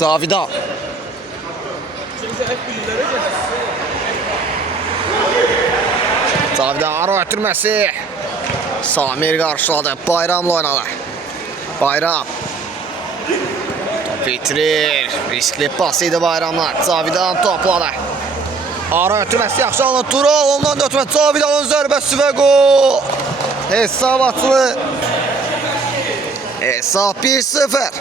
Cavidan. Cavidan ara ötürməsi. Samir qarşıladı. Bayramla oynadı. Bayram. Top bitirir. Riskli pas idi Bayramlar. Cavidan topladı. Ara ötürməsi yaxşı alınır. Tural ondan da ötürmə. Cavidanın zərbəsi və gol. Hesab atılır. Hesab 1-0.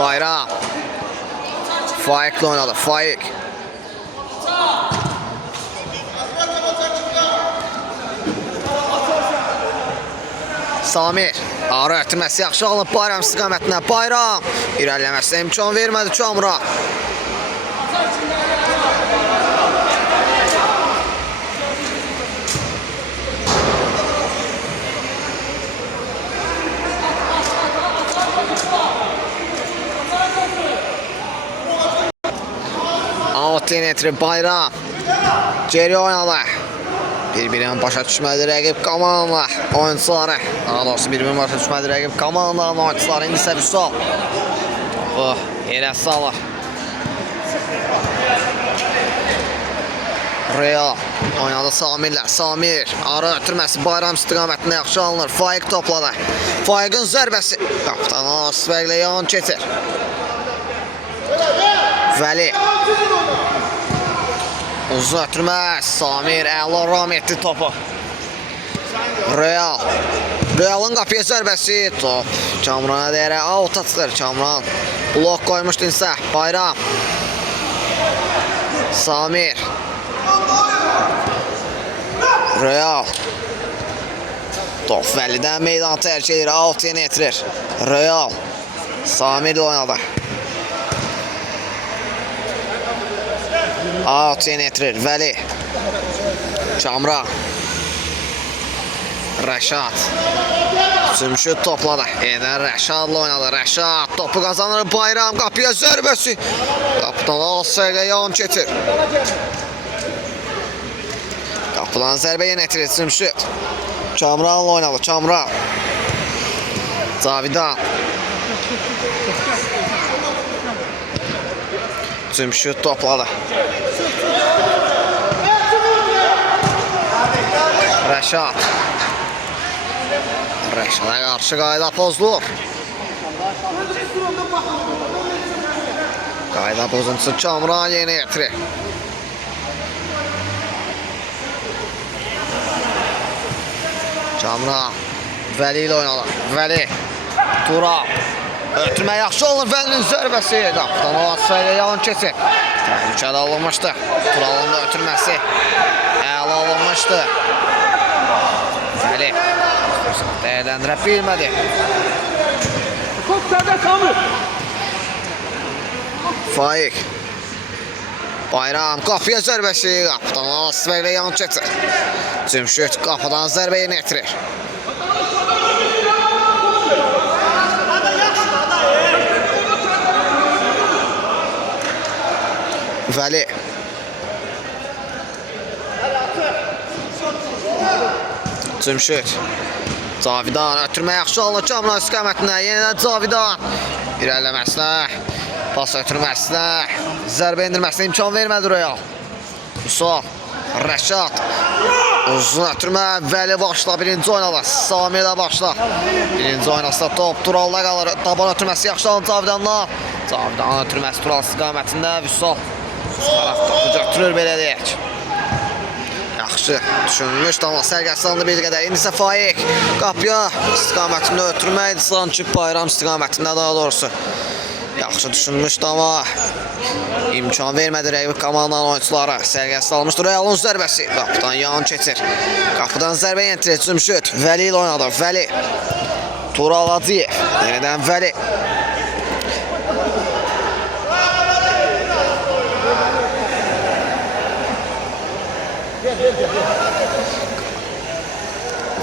Bayram. Faik'le oynadı. Faik. Samir. Ara ötürməsi yaxşı alınıb Bayram istiqamətinə. Bayram. İrəliləməsinə imkan vermədi Çamura. Altı Bayram. Geri oynadı. Bir-birinin başa düşmədi rəqib komandalarla oyuncuları. Daha doğrusu bir-birinin başa düşmədi rəqib komandalarla oyuncuları. İndi isə Vüsal. Topu elə salır. Real oynadı Samirlə. Samir ara ötürməsi Bayram istiqamətində yaxşı alınır. Faik topladı. Faiqin zərbəsi. Kapitan Asfəqlə yan keçir. Vəli. Uzun ötürməz. Samir əla ram etdi topu. Real. Real'ın qapıya zərbəsi. Top Kamran'a deyərək out atılır. Kamran blok qoymuşdu insə. Bayram. Samir. Real. Top Vəlidən meydan tərk edir. Out yeni etirir. Real. Samir ilə oynadı. Out yeni etirir. Vəli. Kamran. Rəşad. Zümşüd topladı. Yenə Rəşadla oynadı. Rəşad topu qazanır. Bayram qapıya zərbəsi. Qapıdan Asfəqlə yan keçir. Qapıdan zərbə yenə etirir Zümşüd. Kamranla oynadı. Kamran. Cavidan. Zümşüd topladı. Rəşad. Rəşada qarşı qayda pozulur. Qayda pozuntusu Kamran yeni yetirir. Kamran. Vəli ilə oynadı. Vəli. Tural. Ötürmə yaxşı olur. Vəlinin zərbəsi. Qapıdan Asfəqlə yan keçir. Təhlükədə alınmışdı. Turalın da ötürməsi. Əla alınmışdı. Vəli. Dəyərləndirə bilmədi. Faik. Bayram qapıya zərbəsi. Qapıdan Asfəqlə yan keçir. Zümşüd qapıdan zərbə yeni etirir. Vəli. Zümşüd. Cavidan ötürmə yaxşı alınır Kamran istiqamətinə. Yenə Cavidan. İrəliləməsinə. Pas ötürməsinə. Zərbə indirməsinə imkan vermədi Real. Vüsal. Rəşad. Uzun ötürmə. Vəli başla. Birinci oynadı. Samir də başla. Birinci oynasında top Turalda qalır. Taban ötürməsi yaxşı alınır Cavidanla. Cavidan ötürməsi Tural istiqamətində. Vüsal. Taraf topu götürür belə deyək. Yaxşı düşünülmüş, amma sərgəsi alındı bir qədər. İndi isə Faik qapıya istiqamətində ötürməkdir. Sanki Bayram istiqamətində daha doğrusu. Yaxşı düşünülmüşdü, amma imkan vermədi rəqib komandanın oyuncuları. Sərgəsi almışdı. Real'ın zərbəsi. Qapıdan yan keçir. Qapıdan zərbə yentirir Zümşüd. Vəli ilə oynadı. Vəli. Tural Hacıyev. Yenidən Vəli.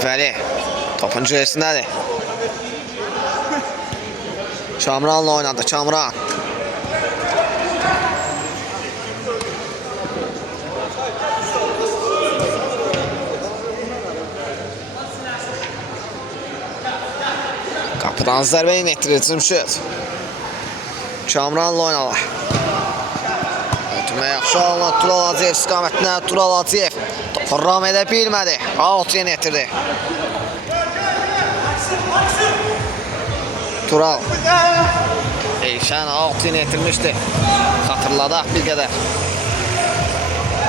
Vəli topun gerisindədir. Kamranla oynadı. Kamran. Qapıdan zərbə etdirir Cümşüd. Kamranla oynadı. Ötürmə yaxşı alınır. Tural Hacıyev istiqamətinə. Tural Hacıyev topu ram edə bilmədi. Out yenə etdirdi. Tural. Eyşən out yenə etdirmişdi. Xatırladaq bir qədər.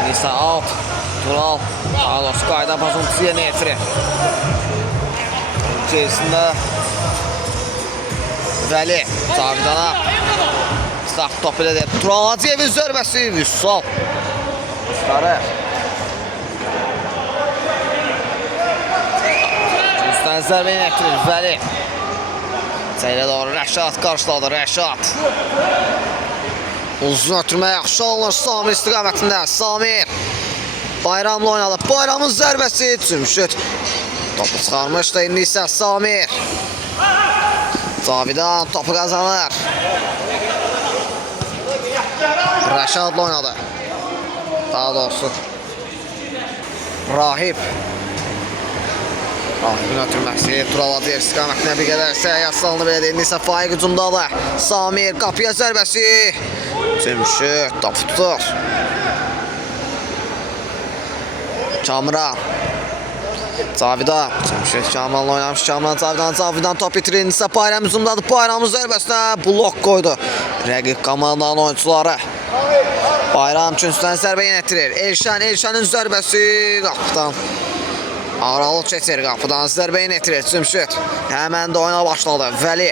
Nisa out. Tural. Daha doğrusu qayda pozuntusu yenə etdirir. İçerisində Vəli Cavidana Sağ topu edir. Tural Hacıyevin zərbəsi Vüsal çıxarır. Üstdən zərbə etdirir Vəli. Çəylə doğru Rəşad qarşıladı. Rəşad uzun ötürmə yaxşı alınır Samir istiqamətində. Samir Bayramla oynadı. Bayramın zərbəsi Cümşüd topu çıxarmışdı. İndi isə Samir Cavidan topu qazanır. Rəşadla oynadı. Daha doğrusu Rahib. Rahibin ötürməsi Tural Hacıyev istiqamətinə bir qədər səyyat salını belə deyil. İndi isə Faiq hücumdadır. Samir qapıya zərbəsi. Cümşüd topu tutur. Kamran Cavidan. Cümşüd Kamranla oynamış. Kamran Cavidan top bitirir. İndi isə Bayram hücumdadır. Bayramın zərbəsinə blok qoydu rəqib komandanın oyuncuları. Bayram üçüncüdən zərbə yönətdirir. Elşanın zərbəsi qapıdan aralıq keçir. Qapıdan zərbə yönətdirir Cümşüd. Həmən də oyuna başladı. Vəli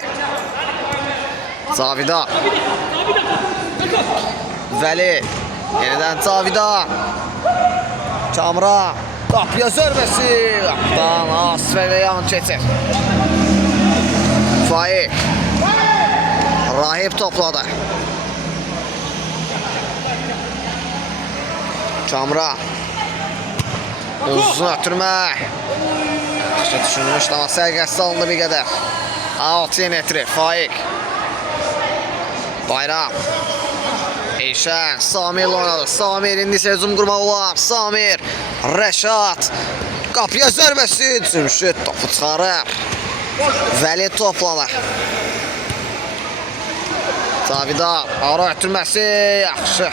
Cavidan. Vəli yenidən Cavidan. Kamran qapıya zərbəsi qapıdan Asfələ yan keçir. Faiq Rahib topladı. Kamran uzun ötürmə yaxşı düşünmüşdü amma sərgəsi alındı bir qədər. Out yenə etirir Faiq. Bayram Eyşən Samir oynadı. Samir indi isə hücum qurmaq olar. Samir Rəşad qapıya zərbəsi Cümşüd topu çıxarır. Vəli topladı. Cavidan ara ötürməsi yaxşı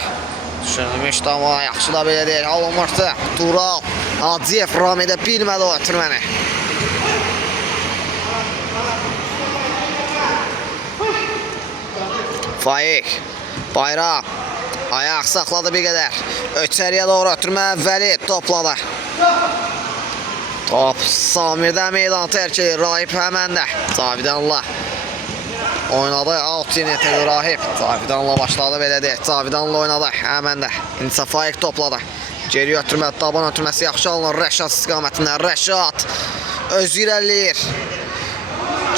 düşünülmüşdü amma yaxşı da belə deyil. Alınmışdı. Tural Hacıyev ram edə bilmədi o ötürməni. Faiq Bayram ayaq saxladı bir qədər. Öçəriyə doğru ötürmə Vəli topladı. Top Samirdən meydan tərk edir. Rahib həmən də Cavidanla oynadı. Out yenə etirdi Rahib. Cavidanla başladı belə deyək. Cavidanla oynadı həmən də. İnsa Faiq topladı. Geri ötürmə, taban ötürməsi yaxşı alınır Rəşad istiqamətində. Rəşad öz irəliyir.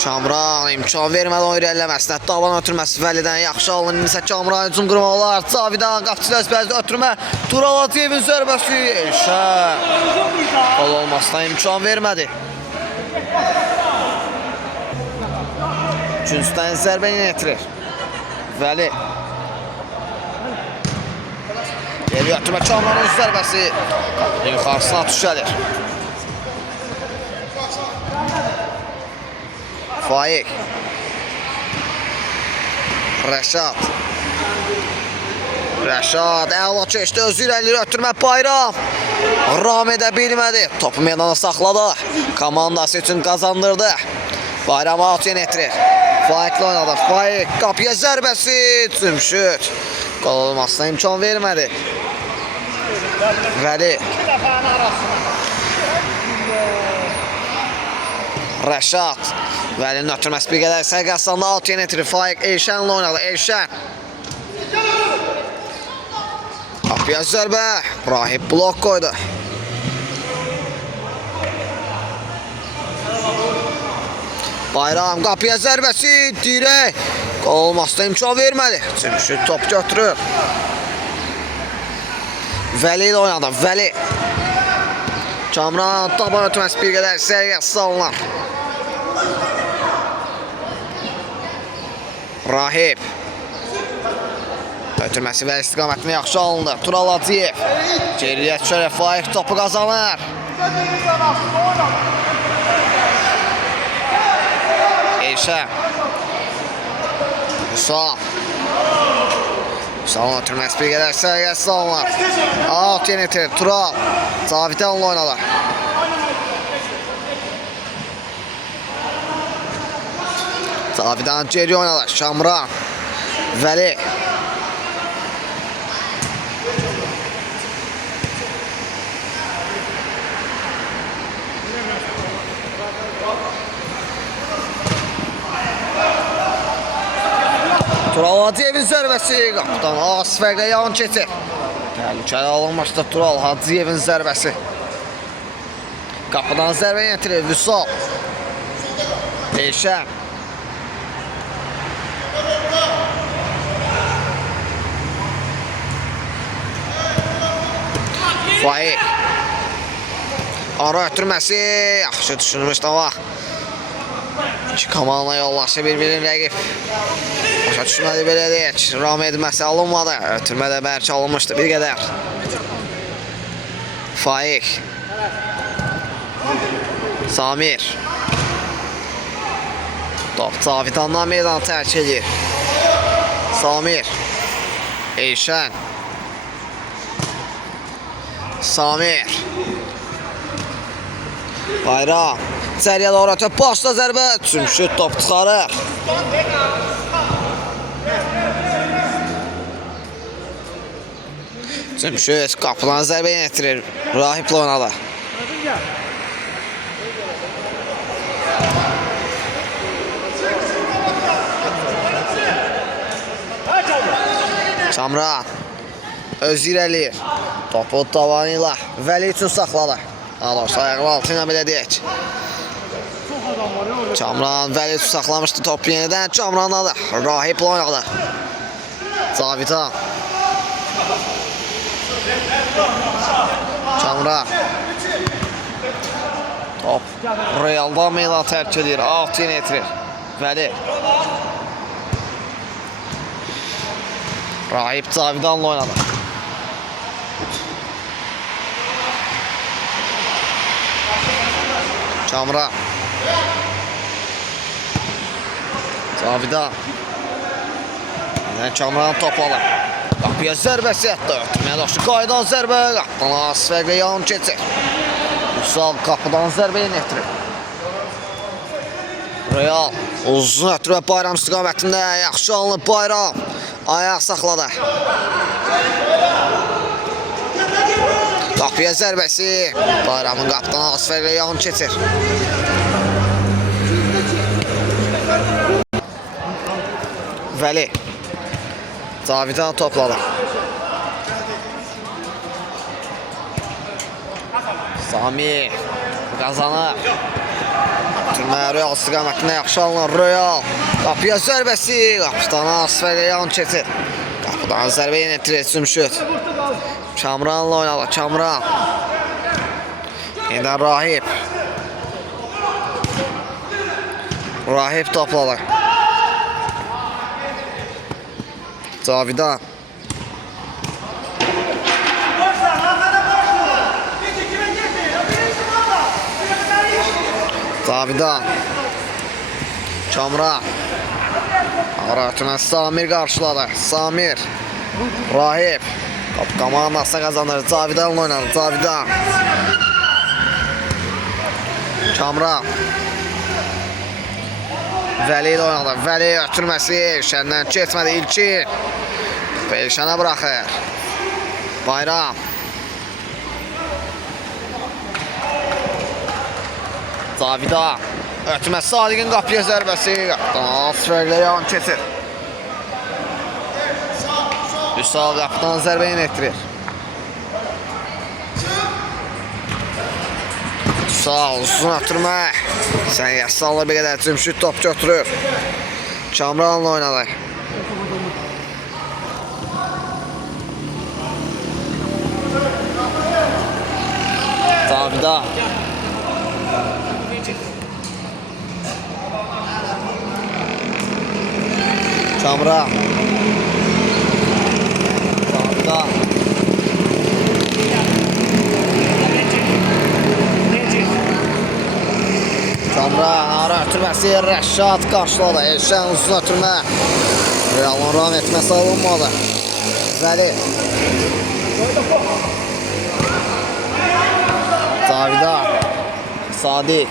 Kamran imkan vermədi o irəliləməsinə. Taban ötürməsi Vəlidən yaxşı alınır. İnsə Kamran hücum qurmaq olar. Cavidan qapçıda özbəzdə ötürmə. Tural Hacıyevin zərbəsi. Elşən qol olmasına imkan vermədi. Üçüncüdən zərbə yenə etirir Vəli. Geri ötürmə Kamranın zərbəsi yuxarısına düşəlir. Faiq Rəşad əla keçdi. Özü irəlir ötürmə Bayram ram edə bilmədi. Topu meydana saxladı. Komandası üçün qazandırdı. Bayram out yenə etirir. Faiqlə oynadı. Faiq qapıya zərbəsi Cümşüd qol olmasına imkan vermədi. Vəli Rəşad Vəlinin ötürməsi bir qədər sərqəsanda out yenə etirir. Faiq Eyşənlə oynadı. Eyşən qapıya zərbə. Rahib blok qoydu. Bayram qapıya zərbəsi dirək qol olmasına imkan vermədi. Cümşüd top götürür. Vəli ilə oynadı. Vəli Kamran taban ötürməsi bir qədər sərgəsi salınır. Rahib ötürməsi və istiqamətini yaxşı alındı. Tural Hacıyev geriyə düşərək Faiq topu qazanır. Eşə. Vüsal. Vüsalın ötürməsi bir qədər sərgəsi salınlar. Out yenə itirir. Tural. Cavidə onunla oynalar. Cavidən geri oynalar. Şamran. Vəli. Tural Hacıyevin zərbəsi. Qapıdan az fərqlə yan keçir. Təhlükəli alınmışdı Tural Hacıyevin zərbəsi. Qapıdan zərbə yetirir Vüsal. Eşəm. Faik. Ara ötürməsi. Yaxşı düşünmüşdü ama. İki komanla yollaşdı bir-birinin rəqib. Başa düşmədi belə deyək. Ram edməsi alınmadı. Ötürmə də bəlkə alınmışdı bir qədər. Faik. Samir. Top Cavidandan meydan tərk edir. Samir. Eyşən. Samir. Bayram. İçəriyə doğru ötüb başla zərbə. Cümşüd top çıxarır. Cümşüd qapıdan zərbə yetirir. Rahiblə oynadı. Şamran. Öz irəliyir. Topu tavanı ilə Vəli üçün saxladı. Alırsa ayaqlı altı ilə belə deyək. Kamran Vəli üçün saxlamışdı top yenidən. Kamran'da da Rahiblə oynadı. Cavidan. Kamran. Top Real'dan meydan tərk edir. Out yenə etirir. Vəli. Rahib Cavidan'la oynadı. Kamran. Cavidan. Kamran top alır. Qapıya zərbəsi yatdı. Ötürməyə daşı qaydan zərbə. Qapıdan az fərqlə yan keçir. Vüsal qapıdan zərbə yenə etirir. Real. Uzun ötürmə Bayram istiqamətində. Yaxşı alınıb Bayram. Ayaq saxladı. Qapıya zərbəsi. Bayramın qapıdan az fərqlə yan keçir. Vəli. Cavidan topladı. Sami qazanır. Türməyə Real istiqamətində yaxşı alınır. Real. Qapıya zərbəsi. Qapıdan az fərqlə yan keçir. Qapıdan zərbə yenə itirir Cümşüd. Kamran'la oynadı. Kamran. Yeniden Rahib. Rahib topladı. Cavidan. Cavidan. Kamran. Aratına Samir qarşıladı. Samir. Rahib. Top komandası kazanır. Cavidan'la oynadı. Cavidan. Kamran. Vəli ilə oynadı. Vəli ötürməsi. Elşəndən keçmədi. İlkin. Elşənə bıraxır. Bayram. Cavidan. Ötürməsi. Sadiqin qapıya zərbəsi. Asfərlə yan keçir. Vüsal qapıdan zərbə yenə etdirir. Vüsal uzun ötürmə. Sən yassallı bir qədər Cümşüd top götürür. Kamran'la oynadı. Cavidan. Kamran. Cavidan. Kamran ara ötürməsi Rəşad qarşıladı. Elşən uzun ötürmə. Realın ram etməsi alınmadı. Vəli. Cavidan. Sadiq.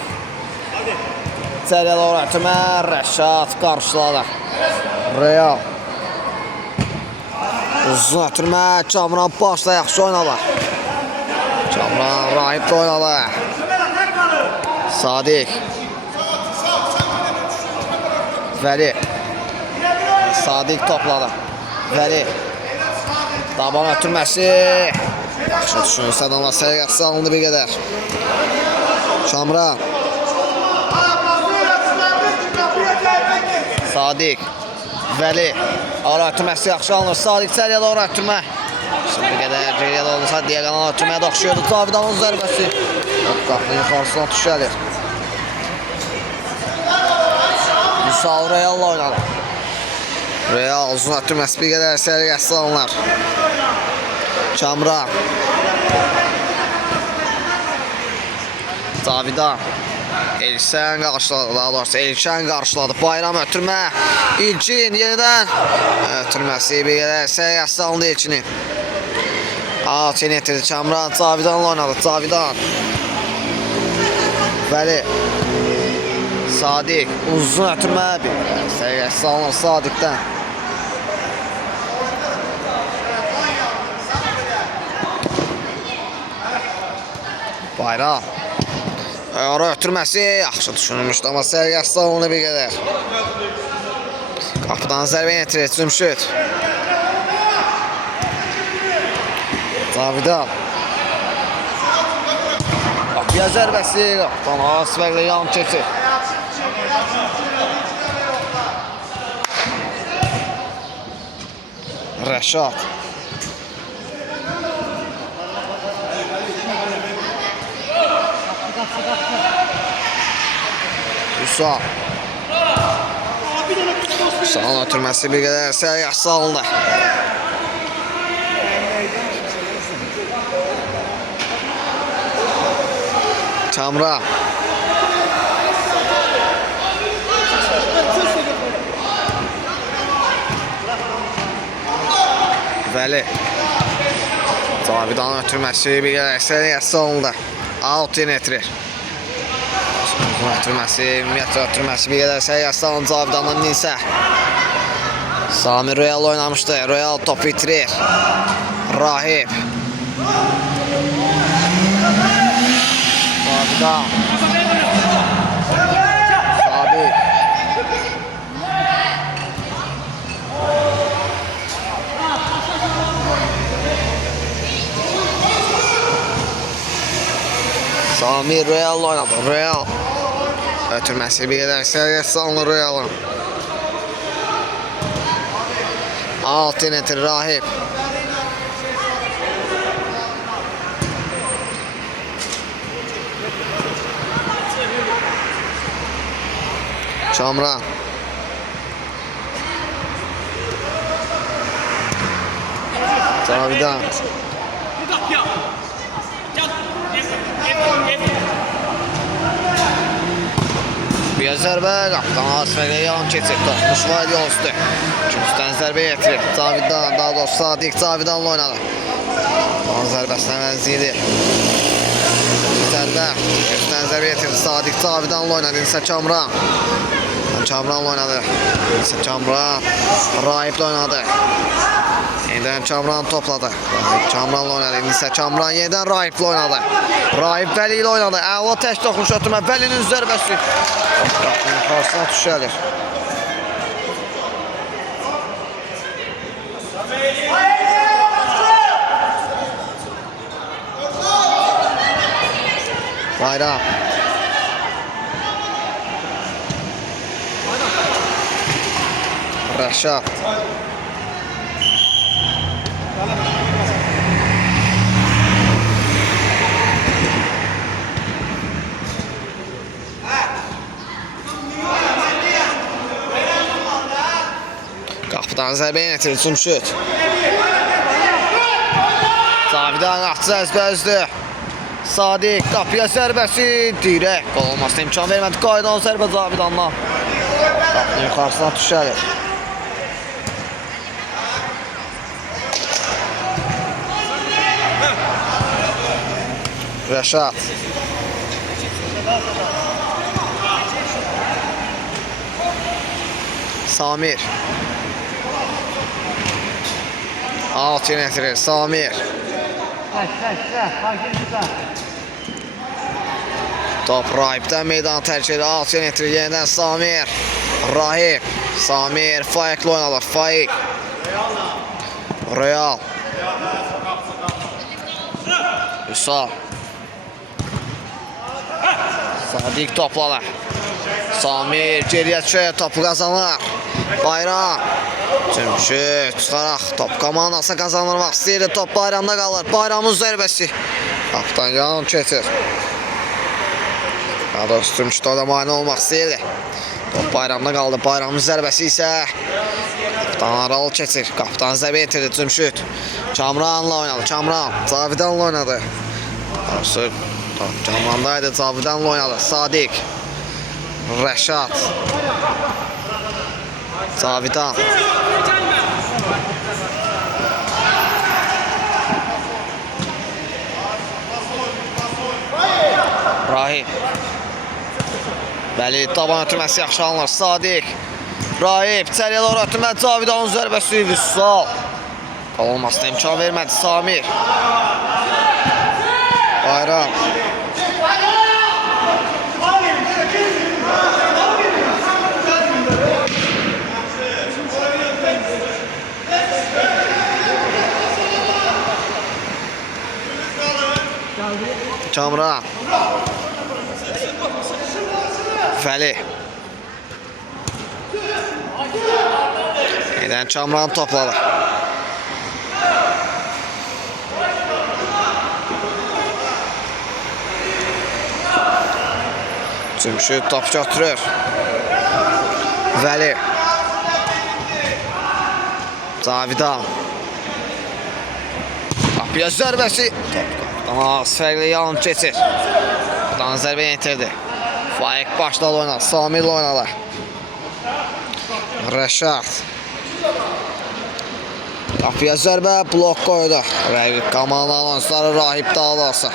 İçəriyə doğru ötürmə. Rəşad qarşıladı. Real. Uzun ötürmə. Kamran başla yaxşı oynadı. Kamran Rahib də oynadı. Sadiq. Vəli. Sadiq topladı. Vəli. Daban ötürməsi. Yaxşı düşünürsə amma səliqəsi alındı bir qədər. Kamran. Sadiq. Vəli. Ara ötürməsi yaxşı alınır. Sadiq içəriyə doğru ötürmə. Şimdi bir qədər geriyə də olursa diagonal ötürməyə də oxşuyordu. Cavidanın zərbəsi. Qapının yuxarısına düşəlir. Müsal Real'la oynadı. Real uzun ötürməsi bir qədər səliqəsi alınır. Kamran. Cavidan. Elşən qarşıladı, daha doğrusu Elşən qarşıladı. Bayram ötürmə. İlkin yenidən ötürməsi bir qədər səliqəsi alındı İlkinin. Alçın etirdi Kamran. Cavidanla oynadı. Cavidan. Vəli. Sadiq. Uzun ötürmə bir səliqəsi alınır Sadiqdən. Bayram. Ara ötürməsi yaxşı düşünülmüşdü, amma səliqəsi alınır bir qədər. Qapıdan zərbə yetirir Cümşüd. Cavidan. Qapıya zərbəsi. Qapıdan Asfərlə yan keçir. Rəşad. Hüsam. Hüsamın ötürməsi bir qədər səliqəsi alındı. Kamran. Vəli. Cavidanın ötürməsi bir qədər səliqəsi alındı. Out yönetirir. Ötürməsi, ümumiyyətlə ötürməsi bir qədər səliqəsi alındı Cavidandan Nisə. Sami Real oynamışdı. Real top itirir. Rahib. Cavidan. Sadiq. Sami Real oynadı. Real. Ötürməsi bir qədər səliqəsi alınır Real'ın. Alt yönetir Rahib. Kamran. Cavidan. Bir zərbə qapıdan Asfərlə yan keçir. Toxmuş var yol üstü. İkinciden zərbə yetirir. Cavidan, daha doğrusu Sadiq Cavidanla oynadı. Onun zərbəsinə bənziydi. Zərbə. Üstdən zərbə yetirir. Sadiq Cavidanla oynadı. İnsə Kamran. Kamranla oynadı. İnsə Kamran. Rahib'le oynadı. Yeniden Kamran topladı. Rahib Kamranla oynadı. İnsə Kamran yeniden Rahib'le oynadı. Rahib Vəli ile oynadı. Əla tək toxmuş ötürmə. Vəlinin zərbəsi. Qapının karşısına düşəlir. Bayram. Rəşad. Qapıdan zərbə yetirir Cümşüd. Cavidan qaçdı, əzbəzdir. Sadiq qapıya zərbəsi dirək. Qol olmasına imkan vermədi. Qaydan zərbə Cavidandan. Qapının yuxarısına düşəlir. Rəşad. Samir. Alt yönetilir Samir. Top Rahib'den meydan terk edir. Alt yönetilir yeniden Samir. Rahib. Samir. Faik'le oynadı. Faik. Real. Üsal. Sadiq topladı. Samir geriyə düşür, topu qazanır. Bayram. Cümşüd çıxaraq top komandası qazanırmaq istəyir. Top Bayramda qalır. Bayramın zərbəsi. Qapıdan yan keçir. Daha doğrusu Cümşüd orada mane olmaq istəyirdi. Top Bayramda qaldı. Bayramın zərbəsi isə qapıdan aralı keçir. Qapıdan zərbə yetirdi Cümşüd. Kamranla oynadı. Kamran Cavidanla oynadı. Top Kamrandaydı. Cavidanla oynadı. Sadiq. Rəşad. Cavidan. Rahib. Bəli, taban ötürməsi yaxşı alınır. Sadiq. Rahib. İçəriyə doğru ötürmədi. Cavidanın zərbəsi. Vüsal. Olmasına imkan vermədi. Samir. Bayram. Kamran. Fəli. Yeniden Kamran topladı. Cümşüd top götürür. Vəli. Cavidan. Qapıya zərbəsi. Ama fərqli yanım keçir. Buradan zərbə yetirdi. Faik başladı oynadı. Samir'le oynadı. Rəşad. Qapıya zərbə blok koydu. Rəqib komanda anonsları Rahib Dağlası.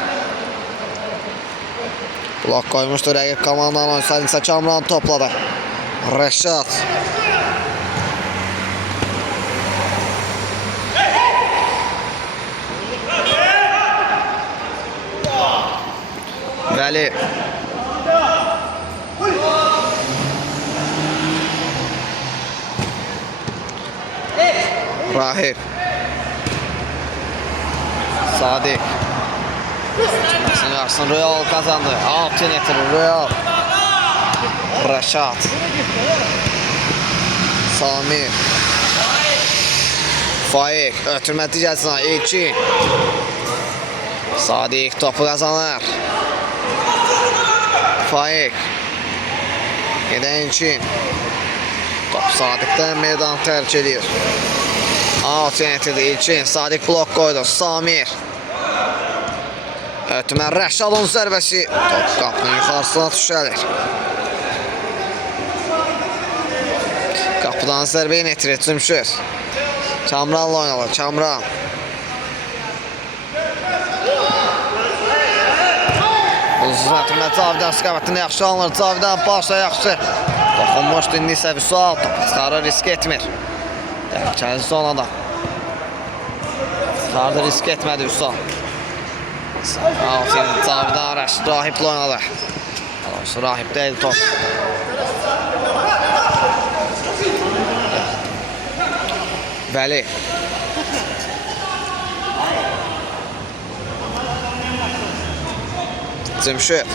Blok koymuşdu rəqib komanda anonsları isə Kamran topladı. Rəşad. Vəli. Rahib. Sadiq. Çəkməsini yaxsın. Real kazandı. Alt yönetilir. Real. Rəşad. Samir. Faik. Ötürmə digəsinə. 2. Sadiq topu kazanır. Faik. Gedən için top Sadiq'dən meydan terk edir. Alt yönetildi İlkin. Sadiq blok koydu. Samir. Ötmən Rəşadın zərbəsi. Top qapının yuxarısına düşəlir. Qapıdan zərbə yönetilir Cümşüd. Kamranla oynadı. Kamran. Uzun atımda Cavidan istiqamətində yaxşı alınır. Cavidan başla yaxşı. Toxunmuşdu indi isə Vüsal. Topu çıxarır, risk etmir. Təhlükəli zonada. Çıxardı, risk etmədi Vüsal. Cavidan Rahib'lə oynadı. Rahib deyil top. Vəli. Cümşüd.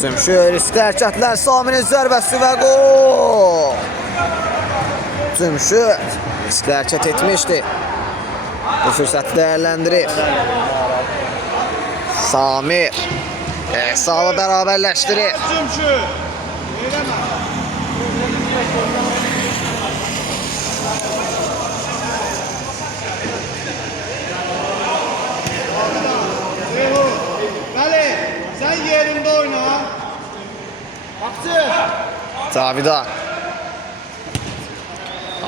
Cümşüd riskli hərəkətlər. Samir'in zərbəsi və qol. Cümşüd riskli hərəkət etmişdi. Bu fürsəti dəyərləndirir. Samir hesabı bərabərləşdirir. Cavidan.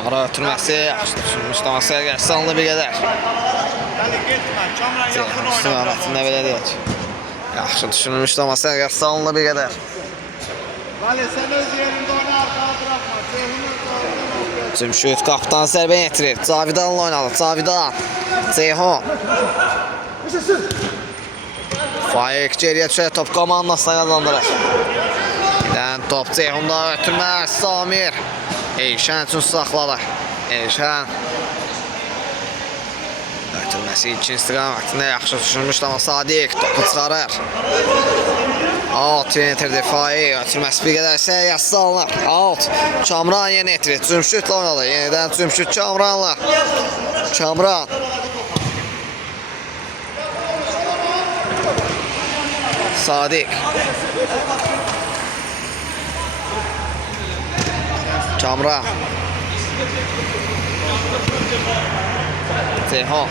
Ara ötürməsi, yaxşı düşünmüş daması gəlsə alınır bir qədər. Bəli, getmə, Kamran yaxın oynadı. Nə belə deyək. Yaxşı düşünmüş daması gəlsə alınır bir qədər. Bəli, sən öz yerində onu arxaya bırakma. Ceyhun'un sağından Cümşüd qapıdan zərbə yetirir. Cavidanla oynadı. Cavidan. Ceyhun. Faik geriyə düşər. Top komandasına qazandırır. Birdən top Ceyhunda ötürməz. Samir. Eyşən üçün saxladı. Eyşən. Ötürməsi ikinci istiqamətində yaxşı düşünmüş amma Sadiq topu çıxarır. Alt yönetirdi Faik. Ötürməsi bir qədər səviyyəsi alınır. Alt. Kamran yeni yetirir. Cümşüdlə oynadı. Yenidən Cümşüd Kamranla. Kamran. Sadiq. Kamran. Ceyhun.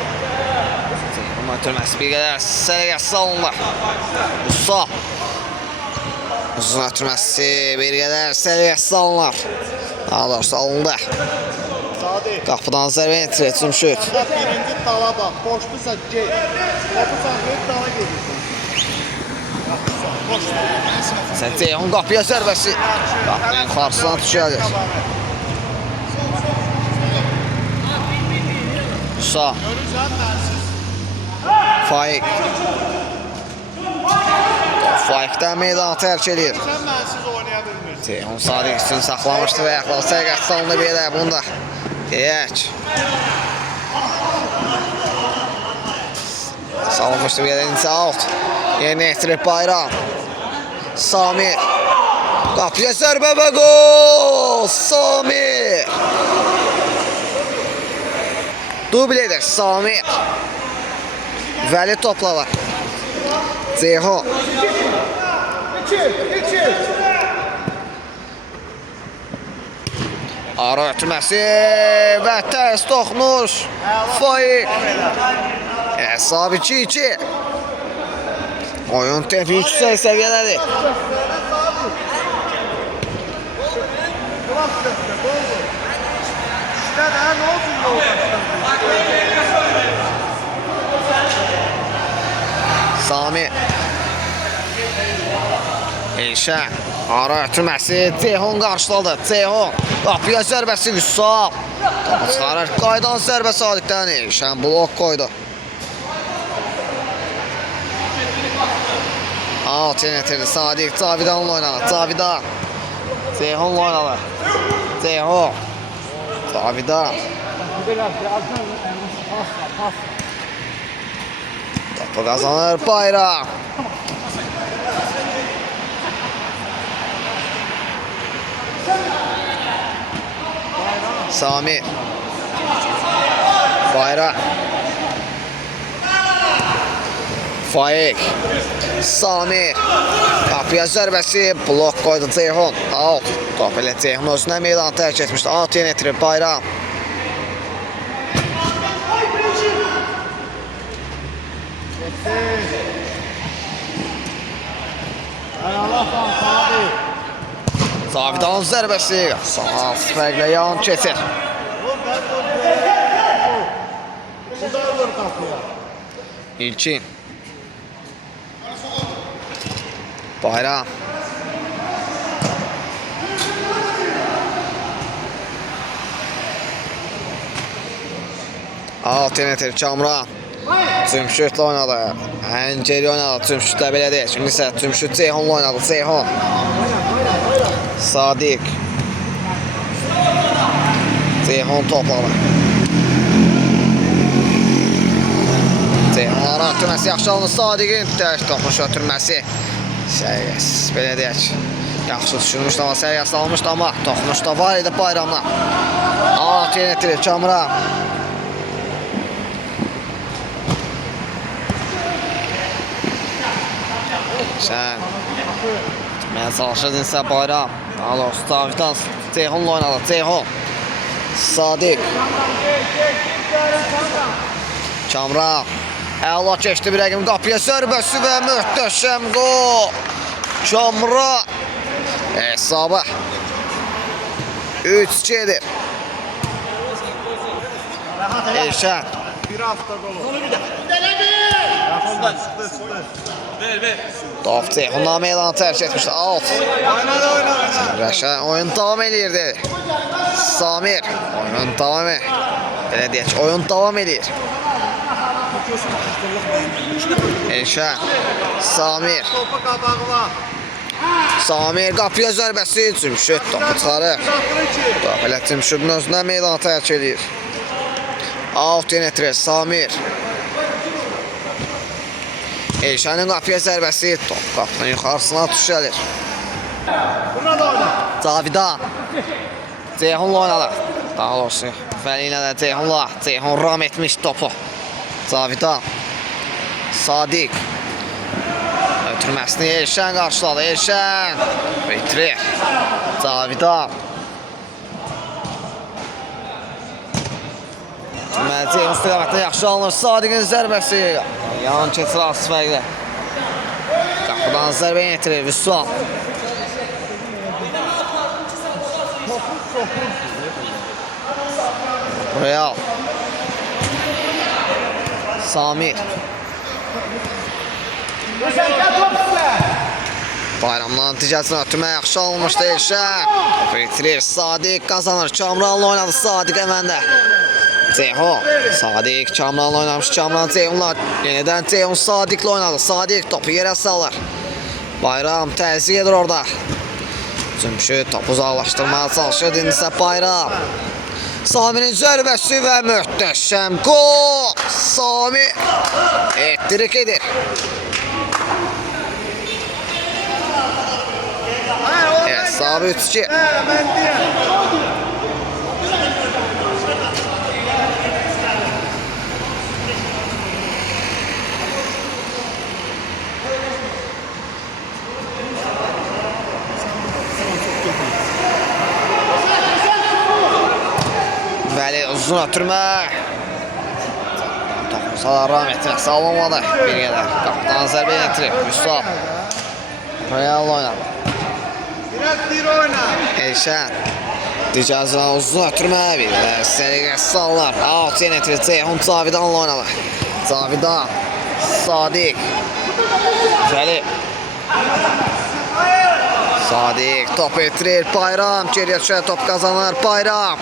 Ceyhun ötürməsi bir qədər səviyyəsi alınır. Usta. Uzun ötürməsi bir qədər səviyyəsi alınır. Daha doğrusu alındı. Sadiq. Qapıdan zərbə yetirir Cümşüd. Birinci dala bax, boşdursa get. Topu saxlayıb dala gedirsən. Sən Ceyhun qapıya zərbəsi. Qapının qarşısına düşəcək. Usta. Görürsən, mənsiz. Faik. Faikdən meydanı tərk edir. Sən mənsiz oynaya bilmirsən. Ceyhun Sadiq üçün saxlamışdı və yaxlar səqət salındı bir də bunda. Deyək. Salınmışdı bir də incə alt. Yeni etirib bayram. Samir. Qapıya zərbə və gol! Samir. Dubl edir Samir. Vəli topladı. Ceyhun. Ara ötürməsi və tərs toxunuş. Faik. Hesab 2-2. Oyun tempi yüksək səviyyədədir. Sami. Eyşən. Ara ötürməsi. Ceyhun qarşıladı. Ceyhun. Qapıya zərbəsi Qüssab. Topu çıxarır. Qaydan zərbə Sadiqdən. Eyşən blok qoydu. Alt yönetirdi Sadiq. Cavidan'la oynadı. Cavidan. Ceyhun'la oynadı. Ceyhun. Cavidan. Topu kazanır bayram. Sami. Bayram. Faik. Sami. Qapıya zərbəsi. Blok qoydu Ceyhun. Alt. Top elə Ceyhun özünə meydanı tərk etmişdi. Alt yönetirib bayram. Cavidan'ın zərbəsi. Sağ fərqlə yan keçir. İlkin. Bayram. Alt yönetir Kamran. Cümşüdlə oynadı. Ən geri oynadı. Cümşüdlə belə deyək. Şimdi isə Cümşüd Ceyhun'la oynadı. Ceyhun. Sadiq. Ceyhun topladı. Ceyhun'ların ötürməsi yaxşı alınır. Sadiqin tək toxuş ötürməsi. Səviyyəsiz, belə deyək. Yaxşı düşürmüşdü amma səviyyəsi almışdı amma toxunuş da var idi bayramdan. Alt yönetilir Kamran. Sən mən çalışırdın sən bayram. Alo, Cavidan Ceyhun'la oynadı. Ceyhun. Sadiq. Kamran. Əla keçdi bir rəqim qapıya zərbəsi və möhtəşəm qol. Kamran. Hesabı 3-2'dir. Elşən. Bir hafta dolu. Yaxından çıxdı, çıxdı. Top Ceyhunla meydanı tərk etmişdi. Out. Oynadı. Rəşən oyun davam eləyirdi. Samir. Oyunun davamı. Belə deyək, oyun davam eləyir. Elşən. Samir. Topu qabağına. Samir qapıya zərbəsi. Cümşüd topu çıxarır. Uzatdırır ki. Top elə Cümşüdün özündən meydanı tərk edir. Out yenə Samir. Elşənin qapıya zərbəsi. Top qapının yuxarısına düşəlir. Buna da oyna. Cavidan. Ceyhunla oynadı. Daha doğrusu Vəli ilə də Ceyhunla. Ceyhun ram etmiş topu. Cavidan. Sadiq. Ötürməsini Elşən qarşıladı. Elşən. Bitirir. Cavidan. Ceyhun istiqamətdən yaxşı alınır. Sadiqin zərbəsi. Yan keçir asfəqdə. Qapıdan zərbə yetirir. Vüsal. Real. Samir. Bayramdan nəticəsini ötürmək yaxşı alınmışdı Elşən. Bitirir. Sadiq qazanır. Kamranla oynadı. Sadiq əməndə. Ceyhun. Sadiq Kamranla oynamış. Kamran Ceyhunla. Yenidən Ceyhun Sadiqlə oynadı. Sadiq topu yerə salır. Bayram təzyiq edir orada. Cümşüd topu uzaqlaşdırmaya çalışır. İndisə Bayram. Samir'in zərbəsi və möhtəşəm gol. Samir ettirik edir. Hesabı 3-2. Ben deyəm. Vəli uzun ötürmə. Topu ram etmək alınmadı. Bir qədər. Qapıdan zərbə yetirir. Vüsal. Real oynadı. Biraz bir oyna. Elşən. Dicazdan uzun ötürmə. Bir qədər səliqəsi sallar. Out yetirir. Ceyhun Cavidanla oynadı. Cavidan. Sadiq. Vəli. Sadiq top etirir. Bayram. Geriyə düşər top kazanır. Bayram.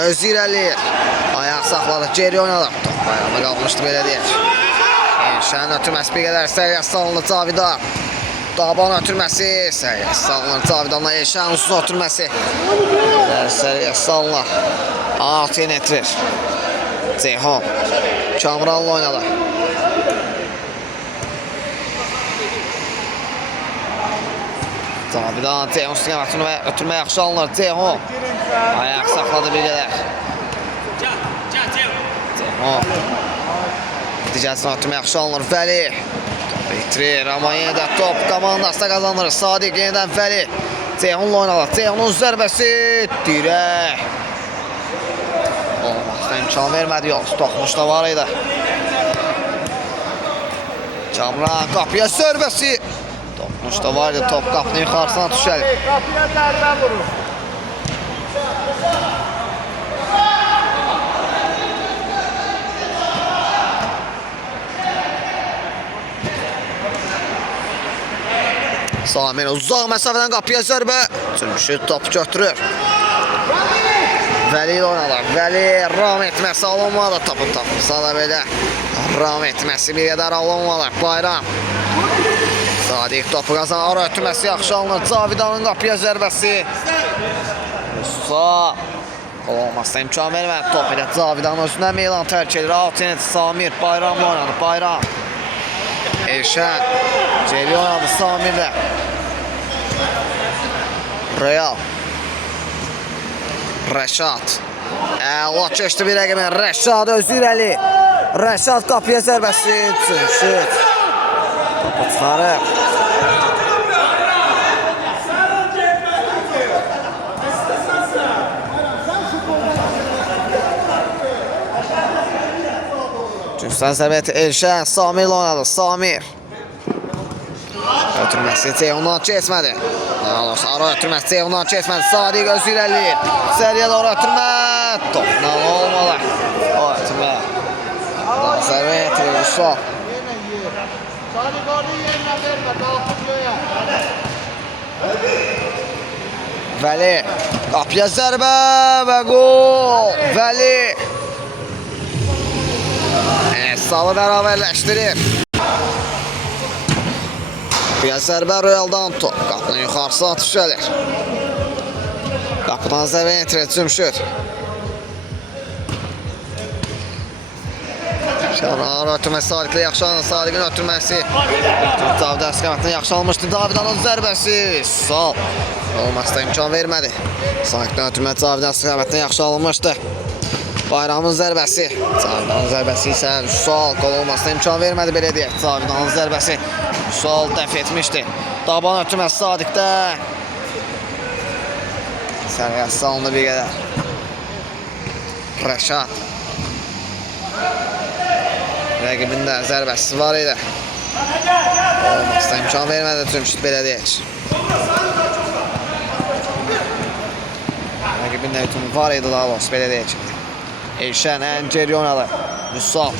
Özü irəliyir. Ayaq saxladı. Geri oynadı. Top Bayrama qalmışdı belə deyək. Elşənin ötürməsi bir qədər səliqəsi salınır Cavidan. Daban ötürməsi. Səliqəsi salınır Cavidanla. Elşənin uzun ötürməsi. Səliqəsi salınır. Out yenə etirir. Ceyhun. Kamranla oynadı. Cavidan Ceyhun istiqamətini ötürmə yaxşı alınır. Ceyhun. Ayaq saxladı bir qədər. Ceyhun. Nəticəsini ötürmə yaxşı alınır. Vəli. Top itirir. Amma yenə də top komandasında qazanır. Sadiq yenidən Vəli. Ceyhunla oynadı. Ceyhunun zərbəsi. Dirək. Olmaqda imkan vermədi. Yox. Toxmuş da var idi. Kamran qapıya zərbəsi. Toxmuş da var idi. Top qapının yuxarısına düşəlir. Kapıya zərbə vurur. Samir uzaq məsafədən qapıya zərbə. Cümşüd topu götürür. Vəli oynadı. Vəli ram etməsi alınmadı. Topu tapırsa da belə ram etməsi bir qədər alınmadı. Bayram. Sadiq topu qazanır. Ara ötürməsi yaxşı alınır. Cavidanın qapıya zərbəsi. Musa. Qol olmasına imkan vermədi. Top ilə Cavidanın özündən meydan tərk edir. Altı Samir Bayramla oynadı. Bayram. Elşən. Geri oynadı Samirlə. Real. Rəşad. Əla keçdi bir rəqəmə. Rəşad özü irəli. Rəşad qapıya zərbəsi. Cümşüd. Topu çıxarır. Cümşüdən zərbəti Elşən. Samirlə oynadı. Samir. Ötürməsi Ceyhundan keçmədi. Ara ötürməz. Ceyhundan keçmədi. Sadiq özü irəliyir. İçəriyə doğru ötürmə. Topla olmalı. O ötürmə. Zərbə yetirir Vüsal. Yenə yer. Sadiqanı yerinə vermə, qalxıb göyə. Vəli. Qapıya zərbə və gol. Vəli. Salı bərabərləşdirir. Qapıya zərbə Royaldan top. Qapının yuxarısı atış gəlir. Qapıdan zərbə yetirir Cümşüd. Şahran ötürməsi Sadiqlə yaxşı alınır. Sadiqin ötürməsi. David əskəmətdən yaxşı almışdı. Davidanın zərbəsi. Sol. Olmazsa imkan vermədi. Sadiqdən ötürməsi David əskəmətdən yaxşı alınmışdı. Bayramın zərbəsi. Davidanın zərbəsi isə Sol. Qol olmasına imkan vermədi belə deyək. Davidanın zərbəsi. Sol dəf etmişdi. Daban ötürməsi Sadiqdə. Sərbəsi salındı bir qədər. Rəşad. Rəqibində zərbəsi var idi. Olmazsa imkan vermədi Cümşüd belə deyək. Rəqibində hücumu var idi daha doğrusu belə deyək. Elşən Ənceryonalı. Vüsal.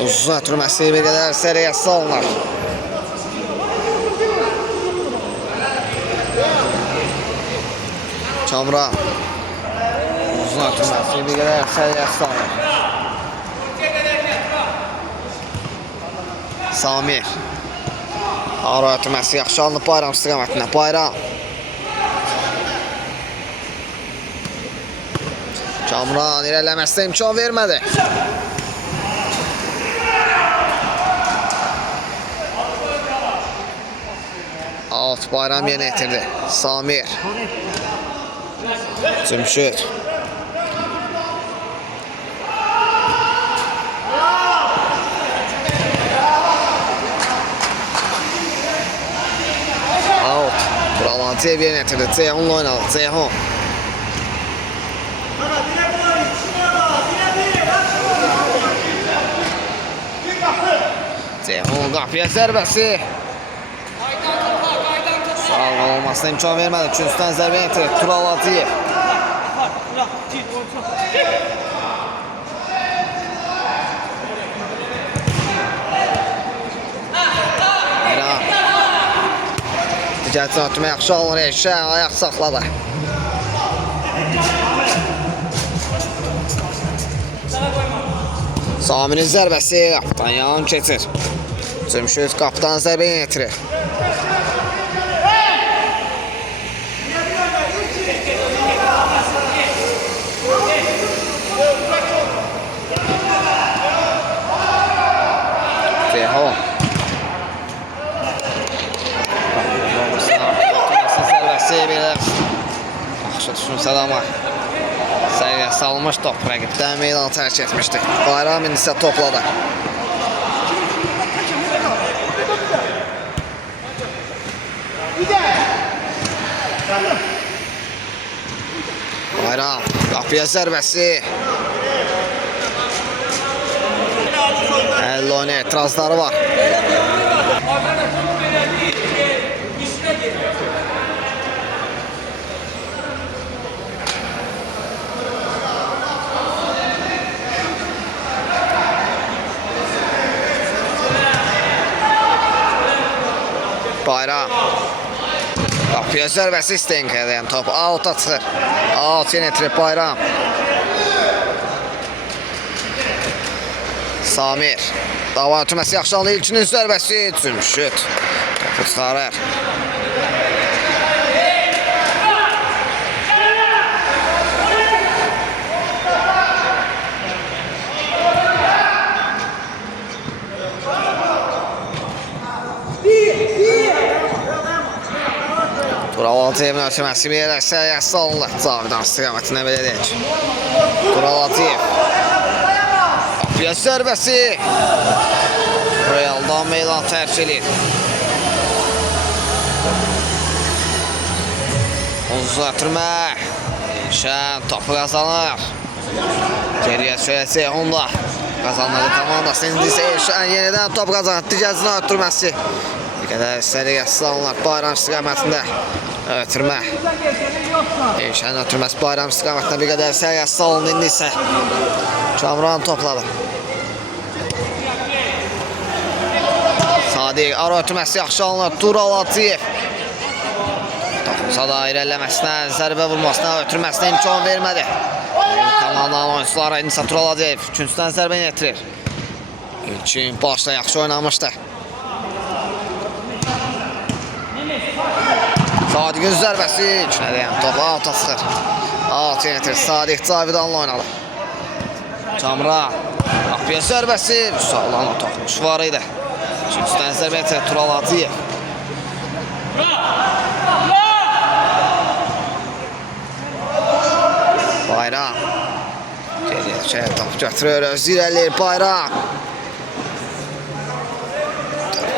Uzun ötürməsi bir qədər səriyə salınır. Kamran. Uzun ötürməsi bir qədər səriyə salınır. Samir. Ara ötürməsi yaxşı alınıb Bayram istiqamətinə. Bayram. Kamran irələməsinə imkan vermədi. Alt Bayram yenə itirdi. Samir. Cümşüd. Out. Buralan Cev yenə itirdi. Ceyhun'la oynadı. Ceyhun. Ceyhun qapıya zərbəsi. Sağ olmasına imkan vermədi. Üçüncüdən zərbə yetirir. Tural Hacıyev. Digərçin ötümə yaxşı alınır. Eşən ayaq saxladı. Saminin zərbəsi qapıdan yan keçir. Cümşüd qapıdan zərbə yetirir. Ceyhun. Zərbəsi belə yaxşı düşünsə də amma səriyə salınmış top rəqibdən meydanı tərk etmişdi. Bayram indi isə topladı. Bayram qapıya zərbəsi. Əlloyun etirazları var. Bayram. Qapıya zərbəsi Stenkədən top out'a çıxır. Out yenə itirib Bayram. Samir. Dava ötürməsi yaxşı aldı. İlkinin zərbəsi Cümşüd. Topu çıxarır. Tural Hacıyevin ötürməsi bir yerə səriyə salınır. Cavidan istiqamətinə belə deyək. Tural Hacıyev. Qapıya zərbəsi. Realdan meydan tərk edir. Uzun ötürmə. Şən topu qazanır. Geriyə söyləyəcək onda. Qazanladı komandası. İndi isə Şən yenidən top qazanır. Digərcinə ötürməsi. Bir qədər səriyə salınır Bayram istiqamətində. Ötürmə. Eyşən ötürməsi Bayram istiqamətində bir qədər səviyyəsi salındı. İndi isə Kamran topladı. Sadiq ara ötürməsi yaxşı alınır. Tural Hacıyev. Toxunsa da irəliləməsinə, zərbə vurmasına, ötürməsinə imkan vermədi. Komandanın oyuncuları indi isə Tural Hacıyev üçüncüdən zərbə yetirir. İlkin başda yaxşı oynamışdı. Sadiqin zərbəsi içinə deyəm, topu alta sıxır. Alt yenitir, Sadiq Cavidanla oynadı. Kamran, qapıya zərbəsi, sağlana toxmuş var idi. Üçüncüdən zərbə yetirir Tural Hacıyev. Bayram. Geriyə top götürür, öz irəliyir Bayram.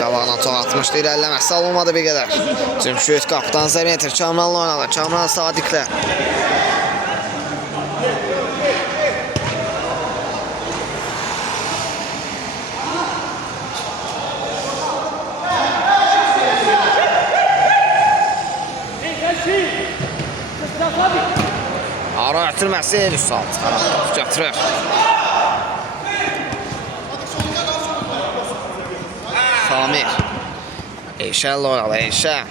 Qabağına çox atmışdı, irəliləməsi alınmadı bir qədər. Cümşüd qapıdan zərbə yetirir, Kamranla oynadı. Kamran Sadiqlə. Ara ötürməsi Vüsal top götürür. Samir. Eyşənlə oynadı, Eyşən.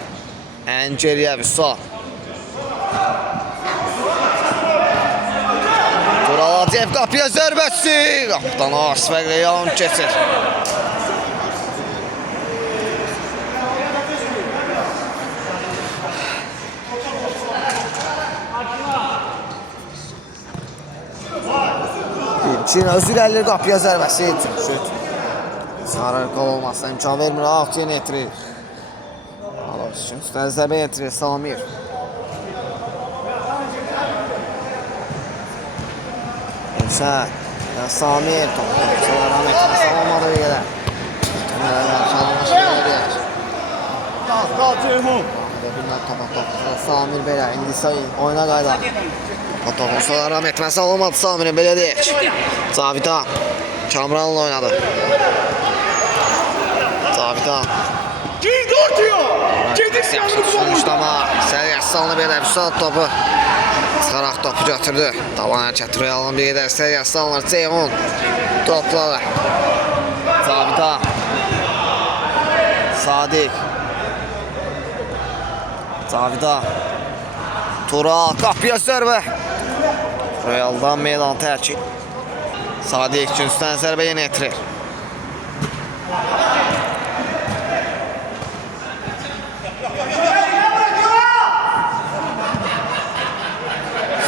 Ən geriyə Vüsal. Tural Hacıyev qapıya zərbəsi. Qapıdan Arsvəqlə yan keçir. İlkin öz irəlilir qapıya zərbəsi. Şut. Sarı qol olmasına imkan vermir, alt yeni yetirir. Üstündən zərbə yetirir Samir. İlşən, Samir topu. Sonra Məhməd salamadı bir qədər. Çalmış verir. Qal Ceyhun. Bilmən topa. Samir belə, indi oyuna qayda. Topu sonra Məhməd salamadı Samirin, belə deyək. Cavidan, Kamranla oynadı. Cavidan. Girdi ortaya. Yaxşı tutulmuşdu amma səviyyəsi salınıb elə Vüsal topu. Çıxaraq topu götürdü. Davan hərəkət Realın bir qədər səviyyəsi salınır. Ceyhun topladı. Cavidan. Sadiq. Cavidan. Tural qapıya zərbə. Realdan meydan tərk. Sadiq üçüncüdən zərbə yenə yetirir.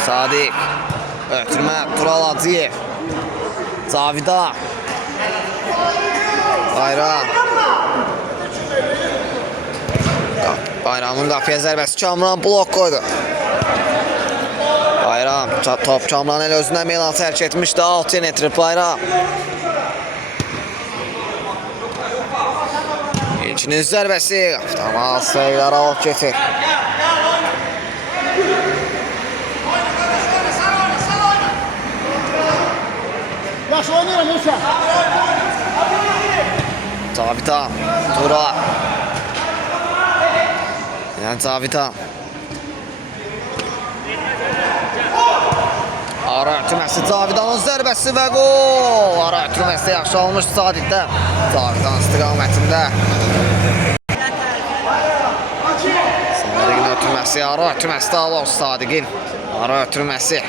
Sadiq. Ötürmə Tural Hacıyev. Cavidan. Bayram. Bayramın qapıya zərbəsi Kamran blok qoydu. Bayram top Kamran elə özündən meydan tərk etmişdi. Alt yeni yetirir Bayram. İlkinin zərbəsi qapıdan Arsvəqlər alıb getir. Yaxşı oynayıram Musa. Cavidan, Tural. Yəni Cavidan. Ara ötürməsi Cavidanın zərbəsi və qol. Ara ötürməsi yaxşı olmuş Sadiqdə. Cavidan istiqamətində. Sadiqin ötürməsi, ara ötürməsi də alır Sadiqin. Ara ötürməsi.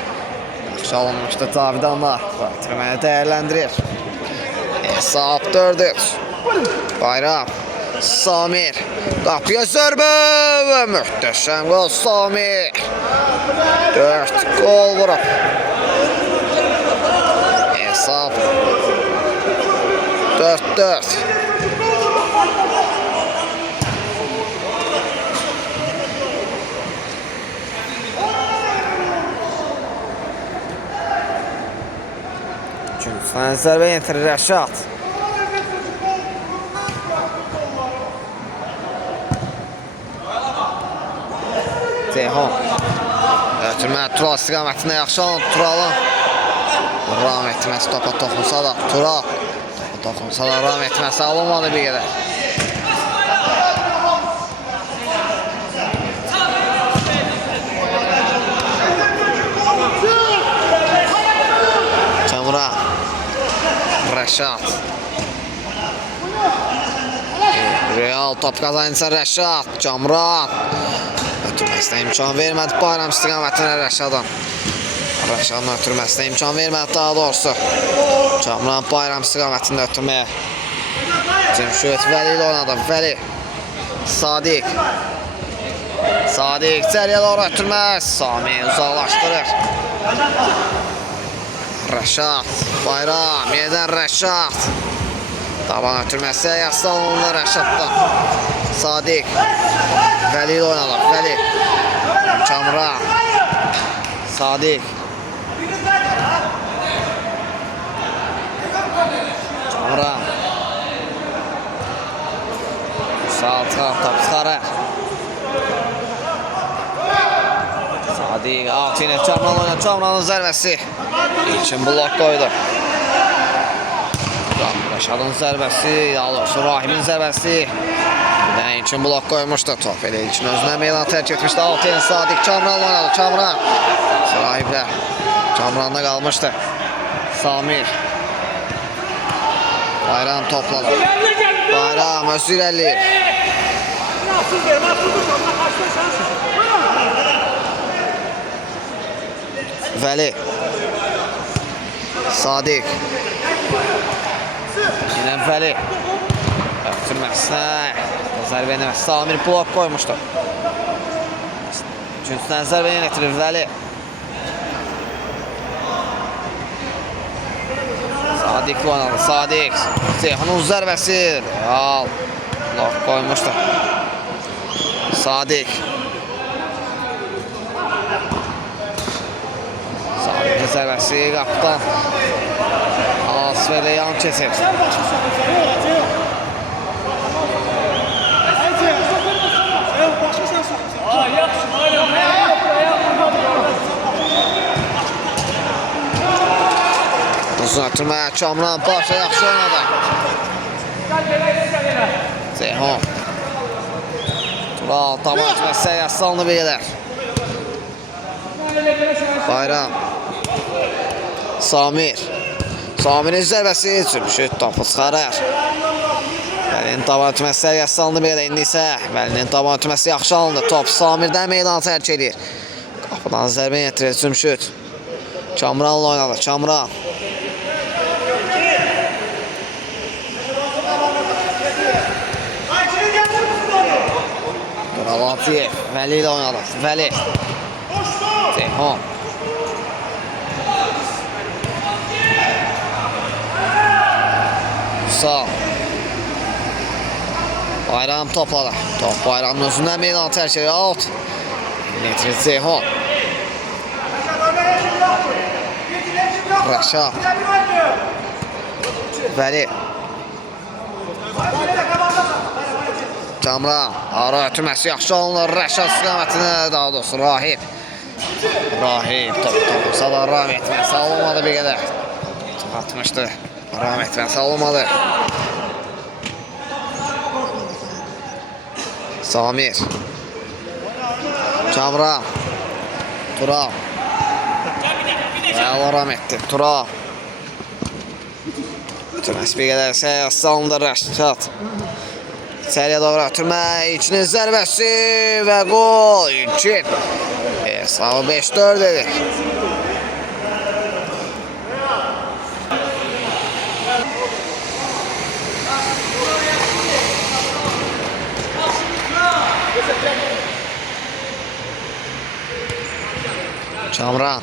Yaxşı alınmışdı Cavidanlar. Ötürməni dəyərləndirir. Hesab 4-3. Bayram. Samir. Qapıya zərbə və möhtəşəm qol Samir. 4 qol vurub. Hesab 4-4. Üçüncüdən zərbə yetirir Rəşad. Ceyhun. Ötürmə Tural istiqamətində yaxşı alın. Turalın ram etməsi topa toxunsa da Tural. Topa toxunsa da ram etməsi alınmadı bir qədər. Rəşad. Real top qazanırsa Rəşad. Kamran. Ötürməsinə imkan vermədi bayram istiqamətinə Rəşadın. Rəşadın ötürməsinə imkan vermədi daha doğrusu. Kamran bayram istiqamətində ötürməyə. Cümşüt Vəli ilə oynadı. Vəli. Sadiq. Sadiq içəriyə doğru ötürməz. Sami uzaqlaşdırır. Rəşad. Bayram. Yenidən Rəşad. Taban ötürməsi yaslanılır Rəşaddan. Sadiq. Vəli ilə oynadı. Vəli. Kamran. Sadiq. Kamran. Saltan top çıxarır. Sadiq. Altı ilə Kamran oynadı. Kamranın zərbəsi. İlkin blok qoydu. Rəşadın zərbəsi, daha doğrusu Rahimin zərbəsi. Birdən ilkin blok qoymuşdu. Top elə ilkin özünə meydan tərk etmişdi. Altı ilə Sadiq. Kamran oynadı. Kamran. Rahimlə. Kamranda qalmışdı. Samir. Bayram topladı. Bayram özü irəliyir. Vəli. Sadiq. Yine Vəli. Ötürməsinə. Zərbə eləməz. Samir blok qoymuşdu. Üçüncüsündən zərbə yönetilir Vəli. Sadiq oynadı. Sadiq. Ceyhunun zərbəsi. Real. Blok qoymuşdu. Sadiq. Sadiqin zərbəsi qapıdan. Asverlə yan keçir. Uzun ötürmə, Kamran başa yaxşı oynadı. Ceyhun. Tural, taban ötürməsi yaslandı beylər. Bayram. Samir. Samir'in zərbəsi Cümşüt topu çıxarır. Vəlinin taban ötürməsi yaslandı beylər. İndi isə Vəlinin taban ötürməsi yaxşı alındı. Top Samir'dən meydanı tərk edir. Qapıdan zərbə yetirir Cümşüt. Kamranla oynadı. Kamran. Alatiyev, Vəli ilə oynadı. Vəli. Ceyhun. Sağ. Bayram topladı. Top Bayramın özündən meydan tərk edir. Out. Yetirir Ceyhun. Rəşad. Vəli. Kamran. Ara ötürməsi yaxşı alınır. Rəşad istiqamətinə, daha doğrusu Rahim. Rahim topu da Rahim etməsi alınmadı bir qədər. Atmışdı. Rahim etməsi alınmadı. Samir. Kamran. Tural. Real Rahim etdi. Tural. Ötürməsi bir qədər səyası alındı Rəşad. İçəriyə doğru ötürmə, İlkinin zərbəsi və qol. İlkin. Hesabı 5-4 edir. Kamran.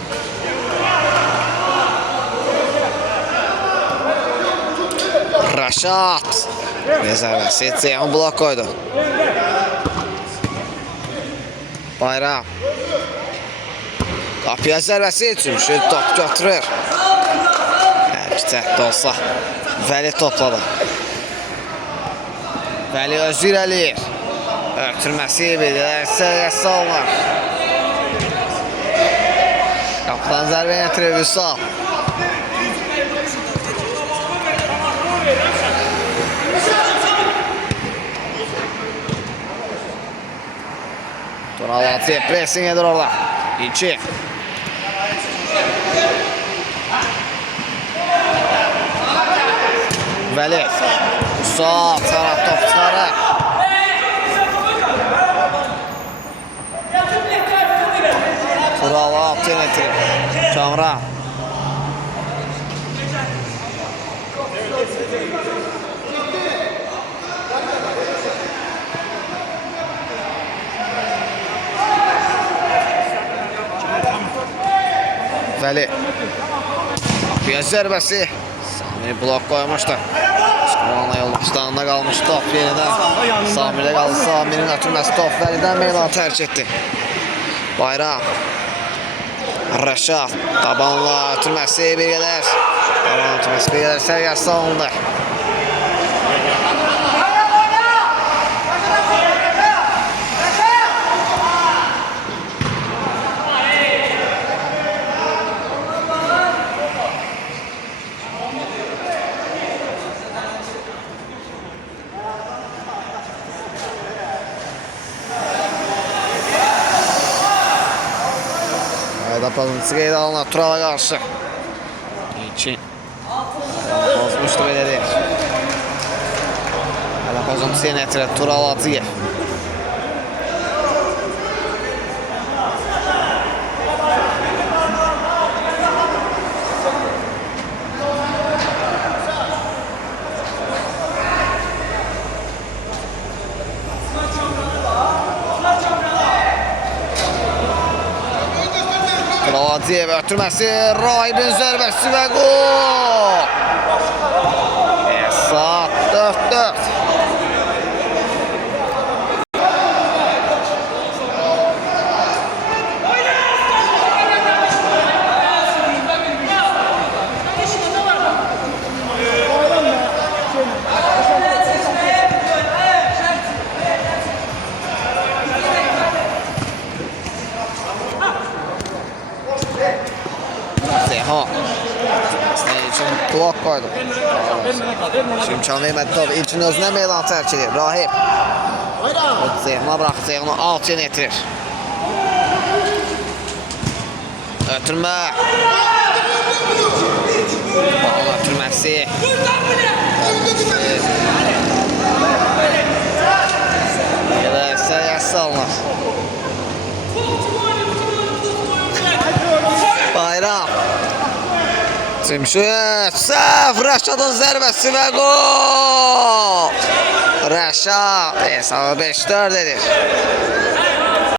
Rəşad. Zərbəsi Ceyhun blok qoydu. Bayram. Qapıya zərbəsi Cümşüt top götürür. Bəlkə çətdə olsa Vəli topladı. Vəli özü irəliyir. Ötürməsi bilirsə salmır. Qapıdan zərbə yetirir Vüsal. Alatiyev pressing edir orada. İlki. Bəli. Sağ tərəf top çıxarır. Tural 6 metr. Kamran. Bəli. Bir zərbəsi. Samir blok qoymuşdu. Skavana yoldaşlarında qalmış top yenidən. Samir'də qaldı. Samir'in ötürməsi top Vəlidən meydan tərk etdi. Bayraq. Rəşad. Tabanla ötürməsi bir qədər. Tabanla ötürməsi bir qədər səviyyəsi alındı. Pozuntusu qeydə alınır Turala qarşı. 2. Bozmuşdu belə deyir. Hələ pozuntusu yenə etirək Tural Hacıyev. Hacıyev ötürməsi, Rahibin zərbəsi və qol! Esat 4-4. Zeha. İlkin blok koydu. İmkan vermədi top. İlkin özünə meydan tərk edir. Rahib. Zehna bıraxır. Zehna alt yenə etirir. Ötürmə. Bal ötürməsi. Elə səviyyəsi alınır. Bayraq. Cimşit. Səhv. Rəşadın zərbəsi və qol. Rəşad hesabı 5-4 edir.